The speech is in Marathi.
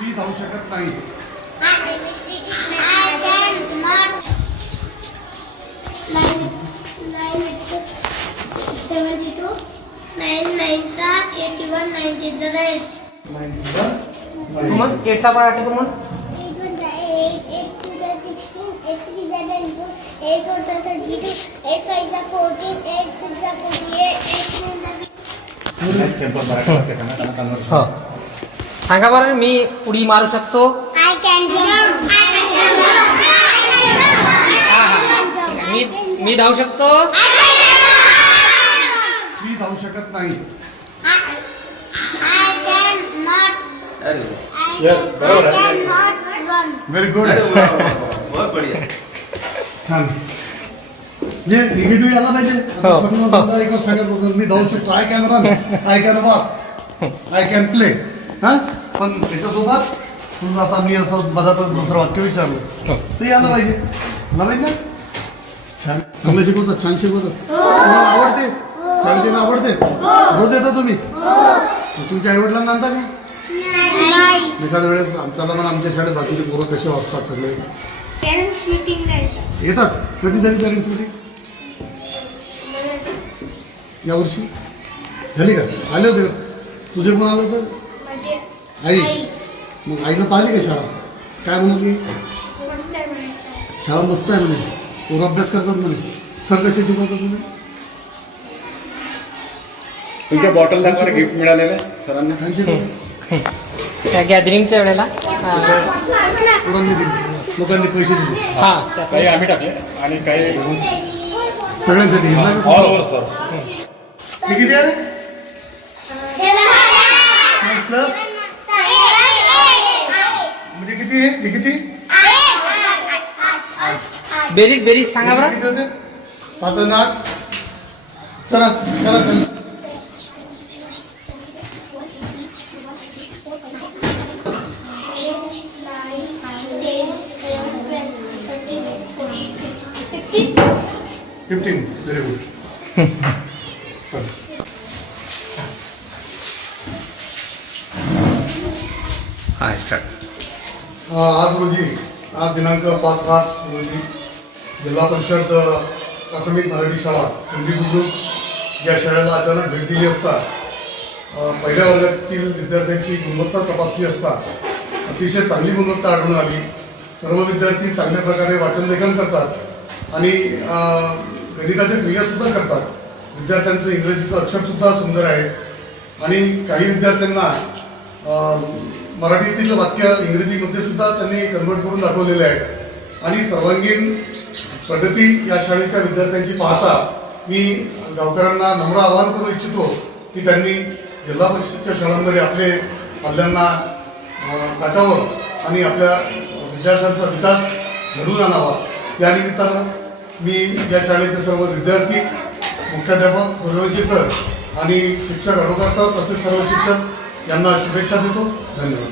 मी जाऊ शकत नाही. एटचा मराठी तू म्हण. 8 4 32 8 5 14 8 6 48 हो सांगा बरं. मी उडी मारू शकतो. I can jump. मी धावू शकतो. मी जाऊ शकत नाही. I cannot. Yes, बरोबर I आहे. cannot run. Very good. बहुत बढ़िया. छान. हे निगेटिव्ह यायला पाहिजे. आता हो. समजा समजा एक सांगत बसून मी धावू शकतो. I can run, I can walk, I can play. हा पण त्याच्यासोबत तुला आता मी असं मधातच दुसरं वाक्य विचारलं ते यायला पाहिजे. मला माहिती ना. छान चांगलं शिकवतात, छान शिकवतात. तुम्हाला आवडते, शाळेत येणं आवडते. रोज येता तुम्ही. तुमच्या आईवडिलांना आणता का? नाही. एखाद्या वेळेस आमच्याला पण आमच्या शाळेत बाकीचे पोरं कसे वाचतात सगळे पेरेंट्स मीटिंग येतात. कधी झाली पॅरेंट्स मीटिंग? यावर्षी झाली का? आले होते का? तुझे कोण आलं होतं? म्हणजे आई. मग आईला पाहिली का शाळा? काय म्हणत शाळा मस्त आहे म्हणे. पोरं अभ्यास करतात म्हणे. सर कसे शिकवतात तुम्ही? तुमच्या बॉटल दाखवा गिफ्ट मिळालेलं आहे सरांना. छान शिकवतात. त्या गॅदरिंगच्या वेळेला पोरांनी दिली. लोकांनी पैसे दिले हा काही आम्ही टाकले आणि काही सगळ्यांसाठी. All over sir. हे किती आहे रे? प्लस म्हणजे किती आहे? हे किती? बेरीज सांगा बरं. किती होते? 7 आणि 8. करा करा खाली. Very good. हा स्टार्ट. आज रोजी दिनांक 5 मार्च रोजी जिल्हा परिषद प्राथमिक मराठी शाळा सिंधी बुद्रुक या शाळेला अचानक भेट दिली असता पहिल्या वर्गातील विद्यार्थ्यांची गुणवत्ता तपासली असता अतिशय चांगली गुणवत्ता आढळून आली. सर्व विद्यार्थी चांगल्या प्रकारे वाचन लेखन करतात आणि गणिताच्या क्रियासुद्धा करतात. विद्यार्थ्यांचं इंग्रजीचं अक्षरसुद्धा सुंदर आहे आणि काही विद्यार्थ्यांना मराठीतील वाक्य इंग्रजीमध्ये सुद्धा त्यांनी कन्वर्ट करून दाखवलेले आहे. आणि सर्वांगीण प्रगती या शाळेच्या विद्यार्थ्यांची पाहता मी गावकऱ्यांना नम्र आवाहन करू इच्छितो की त्यांनी जिल्हा परिषदेच्या शाळांमध्ये आपले पाल्यांना टाकावं आणि आपल्या विद्यार्थ्यांचा विकास घडवून आणावा. या निमित्तानं मी या शाळेचे सर्व विद्यार्थी, मुख्याध्यापक, पूर्वजी सर आणि शिक्षक अडोकर सर तसेच सर्व शिक्षक यांना शुभेच्छा देतो. धन्यवाद.